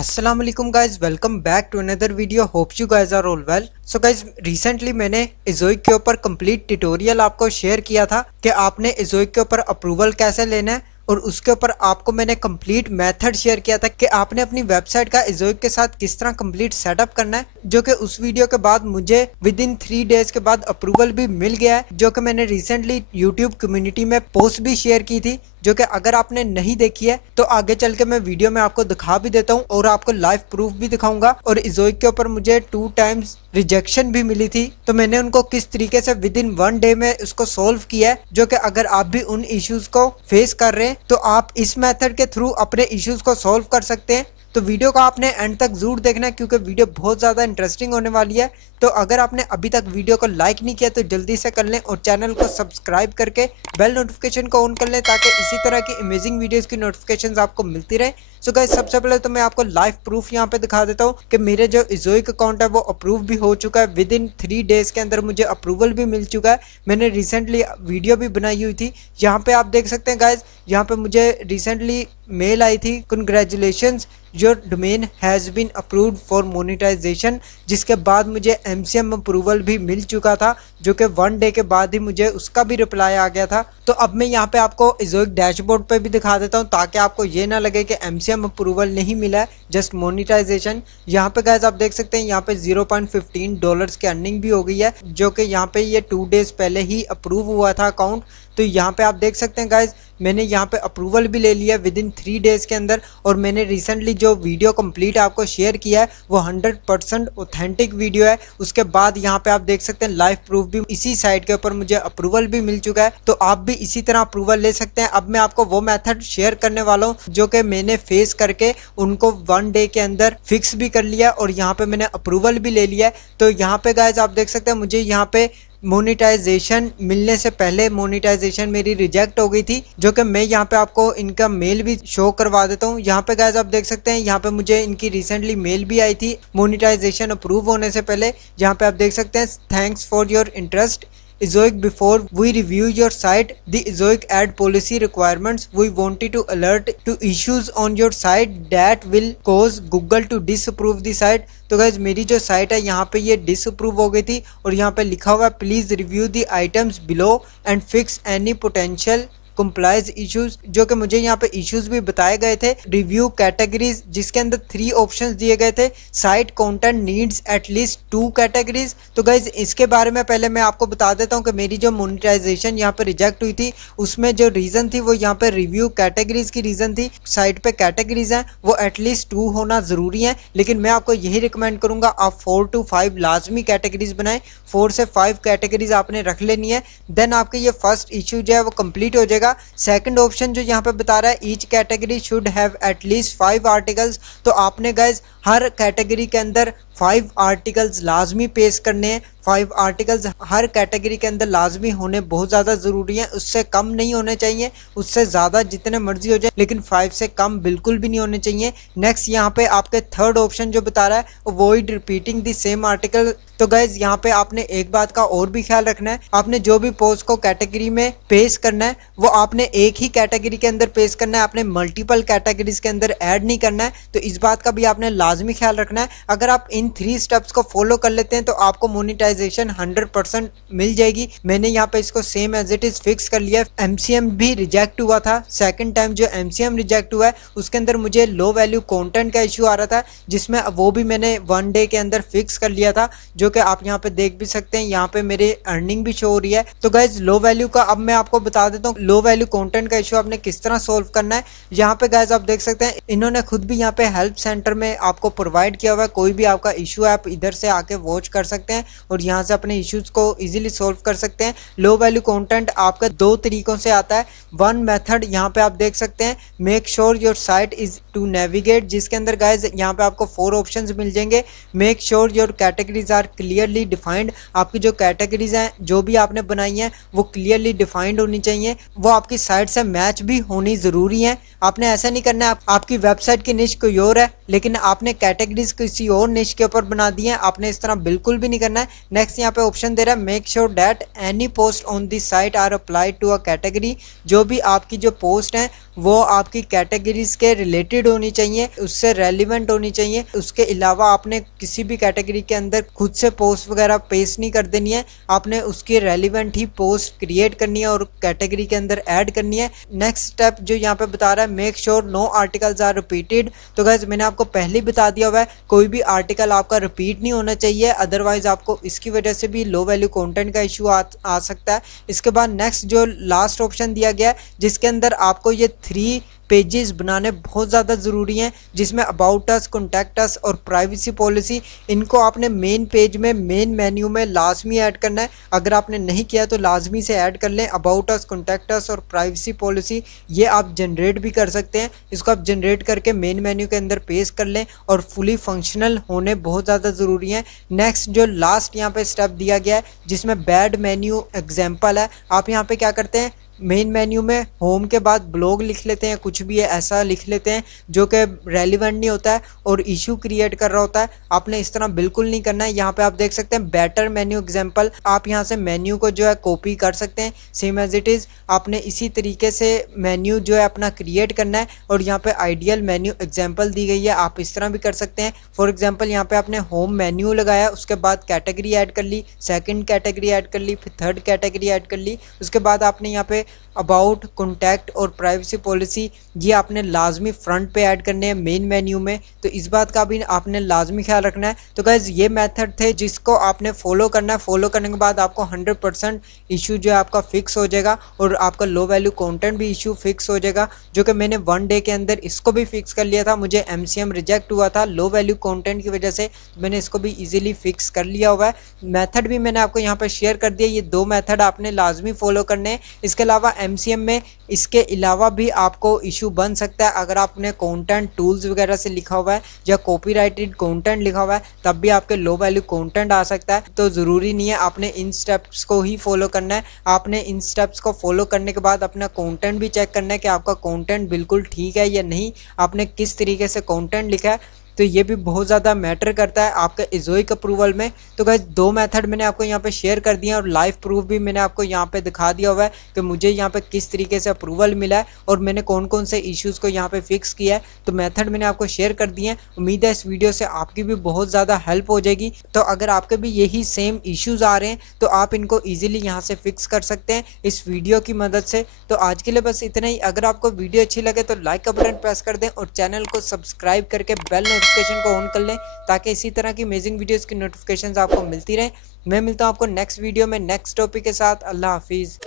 अस्सलाम वालेकुम guys, welcome back to another video. Hope you guys are all well. So guys, recently मैंने Ezoic के ऊपर complete tutorial आपको शेयर किया था कि आपने इज़ोइक के ऊपर अप्रूवल कैसे लेना है, और उसके ऊपर आपको मैंने कंप्लीट मेथड शेयर किया था कि आपने अपनी वेबसाइट का इज़ोइक के साथ किस तरह कंप्लीट सेटअप करना है, जो कि उस वीडियो के बाद मुझे विद इन 3 डेज के बाद अप्रूवल भी मिल गया है, जो कि मैंने रिसेंटली यूट्यूब कम्युनिटी में पोस्ट भी शेयर की थी, जो कि अगर आपने नहीं देखी है तो आगे चल के मैं वीडियो में आपको दिखा भी देता हूँ और आपको लाइव प्रूफ भी दिखाऊंगा। और इज़ोइक के ऊपर मुझे 2 टाइम्स रिजेक्शन भी मिली थी, तो मैंने उनको किस तरीके से विद इन 1 डे में उसको सोल्व किया है, जो कि अगर आप भी उन इश्यूज को फेस कर रहे हैं तो आप इस मेथड के थ्रू अपने इश्यूज को सोल्व कर सकते हैं। तो वीडियो को आपने एंड तक जरूर देखना है, क्योंकि वीडियो बहुत ज़्यादा इंटरेस्टिंग होने वाली है। तो अगर आपने अभी तक वीडियो को लाइक नहीं किया तो जल्दी से कर लें, और चैनल को सब्सक्राइब करके बेल नोटिफिकेशन को ऑन कर लें, ताकि इसी तरह की अमेजिंग वीडियोस की नोटिफिकेशंस आपको मिलती रहे। सो गाइस, सबसे पहले तो मैं आपको लाइव प्रूफ यहाँ पे दिखा देता हूँ कि मेरे जो इज़ोइक अकाउंट है वो अप्रूव भी हो चुका है। विद इन 3 डेज के अंदर मुझे अप्रूवल भी मिल चुका है। मैंने रिसेंटली वीडियो भी बनाई हुई थी, यहाँ पे आप देख सकते हैं गाइज। यहाँ पे मुझे रिसेंटली मेल आई थी, congratulations your domain has been approved for monetization, जिसके बाद मुझे MCM अप्रूवल भी मिल चुका था, जो कि 1 डे के बाद ही मुझे उसका भी रिप्लाई आ गया था। तो अब मैं यहाँ पे आपको इज़ोइक डैशबोर्ड पे भी दिखा देता हूँ, ताकि आपको ये ना लगे कि MCM अप्रूवल नहीं मिला है, जस्ट मोनेटाइजेशन। यहाँ पे गाइज आप देख सकते हैं, यहाँ पे $0.15 की अर्निंग भी हो गई है, जो कि यहाँ पे ये 2 डेज पहले ही अप्रूव हुआ था अकाउंट। तो यहाँ पे आप देख सकते हैं गाइज, मैंने यहाँ पे अप्रूवल भी ले लिया विद इन 3 डेज के अंदर। और मैंने रिसेंटली जो वीडियो कंप्लीट आपको शेयर किया है वो 100% ऑथेंटिक वीडियो है। उसके बाद यहाँ पे आप देख सकते हैं लाइव प्रूफ भी इसी साइट के ऊपर मुझे अप्रूवल भी मिल चुका है, तो आप भी इसी तरह अप्रूवल ले सकते हैं। अब मैं आपको वो मेथड शेयर करने वाला हूँ जो कि मैंने फेस करके उनको 1 डे के अंदर फिक्स भी कर लिया, और यहाँ पे मैंने अप्रूवल भी ले लिया है। तो यहाँ पे गाइज आप देख सकते हैं, मुझे यहाँ पे मोनेटाइजेशन मिलने से पहले मोनेटाइजेशन मेरी रिजेक्ट हो गई थी, जो कि मैं यहाँ पे आपको इनका मेल भी शो करवा देता हूँ। यहाँ पे गाइस आप देख सकते हैं, यहाँ पे मुझे इनकी रिसेंटली मेल भी आई थी मोनेटाइजेशन अप्रूव होने से पहले। यहाँ पे आप देख सकते हैं, thanks for your interest Ezoic. Before we review your site, the Ezoic ad policy requirements, we wanted to alert to issues on your site that will cause Google to disapprove the site. तो guys मेरी जो site है यहाँ पे ये disapprove हो गई थी, और यहाँ पे लिखा हुआ है please review the items below and fix any potential complies issues, जो कि मुझे यहाँ पे इश्यूज भी बताए गए थे। रिव्यू कैटेगरीज, जिसके अंदर 3 ऑप्शंस दिए गए थे। Site content needs at least 2 categories. तो गाइज इसके बारे में पहले मैं आपको बता देता हूँ कि मेरी जो मोनेटाइजेशन यहाँ पे रिजेक्ट हुई थी, उसमें जो रीजन थी वो यहाँ पे रिव्यू कैटेगरीज की रीजन थी। साइट पे कैटेगरीज हैं वो एटलीस्ट 2 होना जरूरी है, लेकिन मैं आपको यही रिकमेंड करूंगा आप 4 to 5 लाजमी कैटेगरीज बनाएं। 4 से 5 कैटेगरीज आपने रख लेनी है, देन आपके ये फर्स्ट इशू जो है वो कंप्लीट हो जाएगा। सेकंड ऑप्शन जो यहाँ पे बता रहा है, each category should have at least 5 articles, तो आपने गाइज हर कैटेगरी के अंदर 5 आर्टिकल्स लाजमी पेश करने हैं। 5 आर्टिकल्स हर कैटेगरी के अंदर लाजमी होने बहुत ज़्यादा ज़रूरी है, उससे कम नहीं होने चाहिए, उससे ज़्यादा जितने मर्जी हो जाए, लेकिन 5 से कम बिल्कुल भी नहीं होने चाहिए। नेक्स्ट यहाँ पे आपके थर्ड ऑप्शन जो बता रहा है, avoid repeating the same article. तो गाइज यहाँ पे आपने एक बात का और भी ख्याल रखना है, आपने जो भी पोस्ट को कैटेगरी में पेश करना है वो आपने एक ही कैटेगरी के अंदर पेश करना है, आपने मल्टीपल कैटेगरीज के अंदर ऐड नहीं करना है। तो इस बात का भी आपने लाजमी ख्याल रखना है। अगर आप इन 3 स्टेप्स को फॉलो कर लेते हैं तो आपको मोनेटाइजेशन 100% मिल जाएगी। मैंने यहाँ पे इसको same as it is fix कर लिया। MCM भी रिजेक्ट हुआ था, सेकंड टाइम जो MCM रिजेक्ट हुआ है उसके अंदर मुझे लो वैल्यू कंटेंट का इशू आ रहा था, जिसमें वो भी मैंने 1 डे के अंदर फिक्स कर लिया था, जो कि आप यहाँ पे देख भी सकते हैं। यहाँ पे मेरे अर्निंग भी शो हो रही है। तो गाइज लो वैल्यू का अब मैं आपको बता देता हूँ लो वैल्यू कंटेंट का इशू आपने किस तरह सोल्व करना है। यहाँ पे गाइज आप देख सकते हैं, इन्होंने खुद भी यहाँ पे हेल्प सेंटर में आपको प्रोवाइड किया हुआ है। कोई भी आपका इशू है आप इधर से आके वॉच कर सकते हैं और यहाँ से अपने इश्यूज को इजीली सोल्व कर सकते हैं। लो वैल्यू कंटेंट आपका 2 तरीकों से आता है। वन मेथड यहाँ पे आप देख सकते हैं, make sure your site is to navigate, जिसके अंदर गाइज यहाँ पे आपको 4 ऑप्शंस मिल जाएंगे। Make sure your categories are clearly defined, आपकी जो कैटेगरीज हैं जो भी आपने बनाई हैं वो क्लियरली डिफाइंड होनी चाहिए, वो आपकी साइट से मैच भी होनी जरूरी है। आपने ऐसा नहीं करना है आपकी वेबसाइट की निश कोई और है लेकिन आपने आपने कैटेगरीज किसी और निश के ऊपर बना दी है, आपने इस तरह बिल्कुल भी नहीं करना है। नेक्स्ट यहाँ पे ऑप्शन दे रहा है make sure that any post on this site are applied to a category. जो भी आपकी जो पोस्ट है वो आपकी कैटेगरीज के रिलेटेड होनी चाहिए, उससे रेलिवेंट होनी चाहिए। उसके अलावा आपने किसी भी कैटेगरी के अंदर खुद से पोस्ट वगैरह पेस्ट नहीं कर देनी है, आपने उसकी रेलिवेंट ही पोस्ट क्रिएट करनी है और कैटेगरी के अंदर ऐड करनी है। नेक्स्ट स्टेप जो यहाँ पे बता रहा है make sure no articles are repeated. तो गाइस मैंने आपको पहले ही बता दिया हुआ है कोई भी आर्टिकल आपका रिपीट नहीं होना चाहिए, अदरवाइज आपको इसकी वजह से भी लो वैल्यू कंटेंट का इशू आ सकता है। इसके बाद नेक्स्ट जो लास्ट ऑप्शन दिया गया है जिसके अंदर आपको ये 3 पेजेस बनाने बहुत ज़्यादा ज़रूरी हैं, जिसमें अबाउट अस, कॉन्टैक्ट अस और प्राइवेसी पॉलिसी, इनको आपने मेन पेज में मेन मेन्यू में लाजमी ऐड करना है। अगर आपने नहीं किया तो लाजमी से ऐड कर लें। अबाउट अस, कॉन्टैक्ट अस और प्राइवेसी पॉलिसी ये आप जनरेट भी कर सकते हैं, इसको आप जनरेट करके मेन मेन्यू के अंदर पेस्ट कर लें और फुली फंक्शनल होने बहुत ज़्यादा ज़रूरी है। नेक्स्ट जो लास्ट यहाँ पे स्टेप दिया गया है जिसमें बैड मेन्यू एग्जाम्पल है, आप यहाँ पे क्या करते हैं मेन मेन्यू में होम के बाद ब्लॉग लिख लेते हैं, कुछ भी है ऐसा लिख लेते हैं जो कि रेलिवेंट नहीं होता है और इशू क्रिएट कर रहा होता है। आपने इस तरह बिल्कुल नहीं करना है। यहाँ पे आप देख सकते हैं बेटर मेन्यू एग्जांपल, आप यहाँ से मेन्यू को जो है कॉपी कर सकते हैं सेम एज इट इज़। आपने इसी तरीके से मेन्यू जो है अपना क्रिएट करना है और यहाँ पे आइडियल मेन्यू एग्जाम्पल दी गई है, आप इस तरह भी कर सकते हैं। फॉर एग्जाम्पल यहाँ पे आपने होम मेन्यू लगाया, उसके बाद कैटेगरी ऐड कर ली, सेकेंड कैटेगरी ऐड कर ली, फिर थर्ड कैटेगरी ऐड कर ली, उसके बाद आपने यहाँ पे अबाउट, कॉन्टैक्ट और प्राइवेसी पॉलिसी ये आपने लाजमी फ्रंट पे ऐड करने हैं मेन मेन्यू में, तो इस बात का भी आपने लाजमी ख्याल रखना है। तो गाइज ये मेथड थे जिसको आपने फॉलो करना है। फॉलो करने के बाद आपको 100% इशू जो है आपका फिक्स हो जाएगा और आपका लो वैल्यू कंटेंट भी इशू फिक्स हो जाएगा, जो कि मैंने 1 डे के अंदर इसको भी फिक्स कर लिया था। मुझे MCM रिजेक्ट हुआ था लो वैल्यू कंटेंट की वजह से, तो मैंने इसको भी इजीली फिक्स कर लिया हुआ है। मेथड भी मैंने आपको यहाँ पर शेयर कर दिया, ये 2 मेथड आपने लाजमी फॉलो करने हैं। इसके अलावा MCM में इसके अलावा भी आपको इशू बन सकता है अगर आपने कंटेंट टूल्स वगैरह से लिखा हुआ है या कॉपीराइटेड कंटेंट लिखा हुआ है, तब भी आपके लो वैल्यू कंटेंट आ सकता है। तो ज़रूरी नहीं है आपने इन स्टेप्स को ही फॉलो करना है, आपने इन स्टेप्स को फॉलो करने के बाद अपना कंटेंट भी चेक करना है कि आपका कंटेंट बिल्कुल ठीक है या नहीं, आपने किस तरीके से कंटेंट लिखा है, तो ये भी बहुत ज़्यादा मैटर करता है आपके इज़ोइक अप्रूवल में। तो गाइस 2 मेथड मैंने आपको यहाँ पे शेयर कर दिया और लाइव प्रूफ भी मैंने आपको यहाँ पे दिखा दिया हुआ है कि मुझे यहाँ पे किस तरीके से अप्रूवल मिला है और मैंने कौन कौन से इश्यूज़ को यहाँ पे फिक्स किया है। तो मेथड मैंने आपको शेयर कर दिए हैं। उम्मीद है इस वीडियो से आपकी भी बहुत ज़्यादा हेल्प हो जाएगी। तो अगर आपके भी यही सेम इश्यूज़ आ रहे हैं तो आप इनको ईजिली यहाँ से फिक्स कर सकते हैं इस वीडियो की मदद से। तो आज के लिए बस इतना ही। अगर आपको वीडियो अच्छी लगे तो लाइक का बटन प्रेस कर दें और चैनल को सब्सक्राइब करके बेल नोटिफिकेशन को ऑन कर लें ताकि इसी तरह की अमेजिंग वीडियोस की नोटिफिकेशंस आपको मिलती रहे। मैं मिलता हूं आपको नेक्स्ट वीडियो में नेक्स्ट टॉपिक के साथ। अल्लाह हाफिज़।